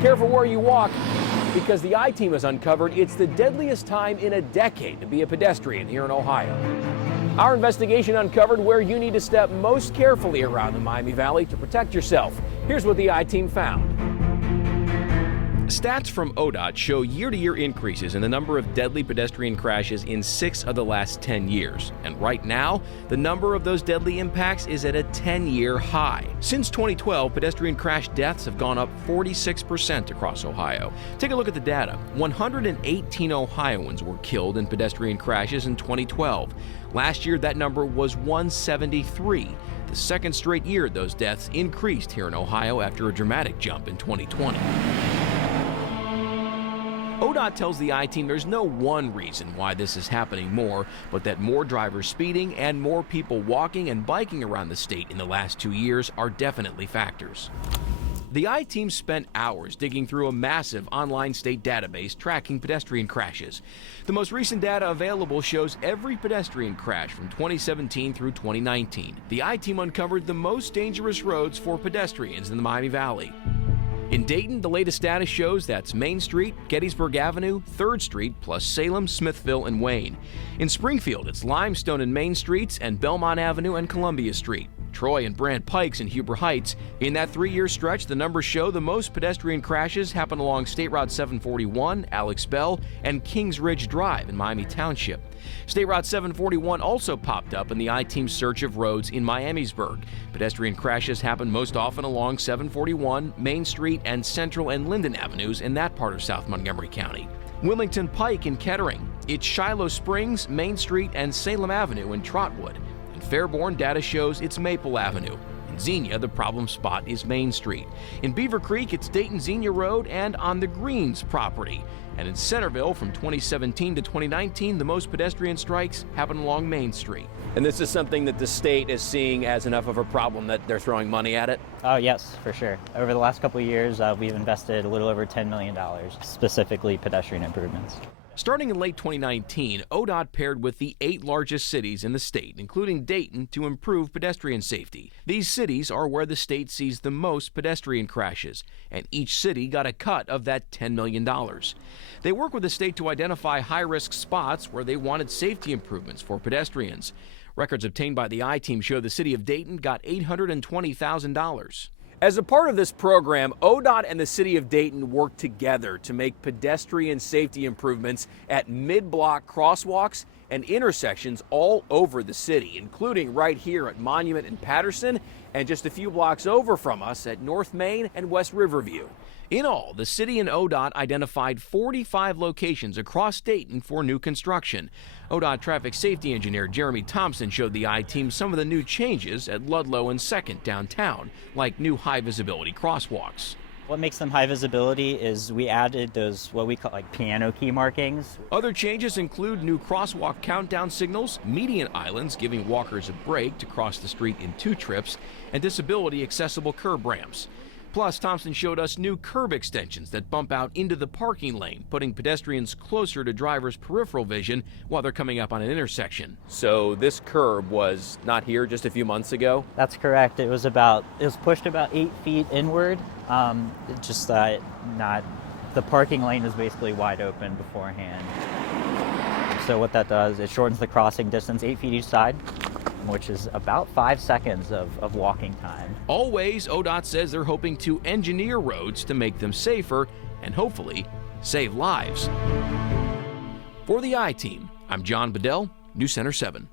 Careful where you walk, because the I-Team has uncovered it's the deadliest time in a decade to be a pedestrian here in Ohio. Our investigation uncovered where you need to step most carefully around the Miami Valley to protect yourself. Here's what the I-Team found. Stats from ODOT show year-to-year increases in the number of deadly pedestrian crashes in 6 of the last 10 years. And right now, the number of those deadly impacts is at a 10-year high. Since 2012, pedestrian crash deaths have gone up 46% across Ohio. Take a look at the data. 118 Ohioans were killed in pedestrian crashes in 2012. Last year, that number was 173. The second straight year those deaths increased here in Ohio after a dramatic jump in 2020. ODOT tells the I-Team there's no one reason why this is happening more, but that more drivers speeding and more people walking and biking around the state in the last 2 years are definitely factors. The I-Team spent hours digging through a massive online state database tracking pedestrian crashes. The most recent data available shows every pedestrian crash from 2017 through 2019. The I-Team uncovered the most dangerous roads for pedestrians in the Miami Valley. In Dayton, the latest data shows that's Main Street, Gettysburg Avenue, 3rd Street, plus Salem, Smithville, and Wayne. In Springfield, it's Limestone and Main Streets and Belmont Avenue and Columbia Street. Troy and Brant Pikes and Huber Heights. In that 3-year stretch, the numbers show the most pedestrian crashes happen along State Route 741, Alex Bell, and Kings Ridge Drive in Miami Township. State Route 741 also popped up in the I-Team's search of roads in Miamisburg. Pedestrian crashes happen most often along 741, Main Street, and Central and Linden Avenues in that part of South Montgomery County. Willington Pike in Kettering. It's Shiloh Springs, Main Street, and Salem Avenue in Trotwood. In Fairborn, data shows it's Maple Avenue. In Xenia, the problem spot is Main Street. In Beaver Creek, it's Dayton-Xenia Road and on the Greens property. And in Centerville, from 2017 to 2019, the most pedestrian strikes happen along Main Street. And this is something that the state is seeing as enough of a problem that they're throwing money at it? Oh, yes, for sure. Over the last couple of years, we've invested a little over $10 million, specifically pedestrian improvements. Starting in late 2019, ODOT paired with the 8 largest cities in the state, including Dayton, to improve pedestrian safety. These cities are where the state sees the most pedestrian crashes, and each city got a cut of that $10 million. They work with the state to identify high-risk spots where they wanted safety improvements for pedestrians. Records obtained by the I-Team show the city of Dayton got $820,000. As a part of this program, ODOT and the city of Dayton worked together to make pedestrian safety improvements at mid-block crosswalks and intersections all over the city, including right here at Monument and Patterson and just a few blocks over from us at North Main and West Riverview. In all, the city and ODOT identified 45 locations across Dayton for new construction. ODOT traffic safety engineer Jeremy Thompson showed the I-Team some of the new changes at Ludlow and 2nd downtown, like new high-visibility crosswalks. What makes them high visibility is we added those, what we call like piano key markings. Other changes include new crosswalk countdown signals, median islands giving walkers a break to cross the street in 2 trips, and disability-accessible curb ramps. Plus, Thompson showed us new curb extensions that bump out into the parking lane, putting pedestrians closer to drivers' peripheral vision while they're coming up on an intersection. So this curb was not here just a few months ago? That's correct. It was pushed about 8 feet inward. The parking lane is basically wide open beforehand. So what that does, it shortens the crossing distance 8 feet each side, which is about 5 seconds of walking time. Always, ODOT says they're hoping to engineer roads to make them safer and hopefully save lives. For the I-Team, I'm John Bedell, News Center 7.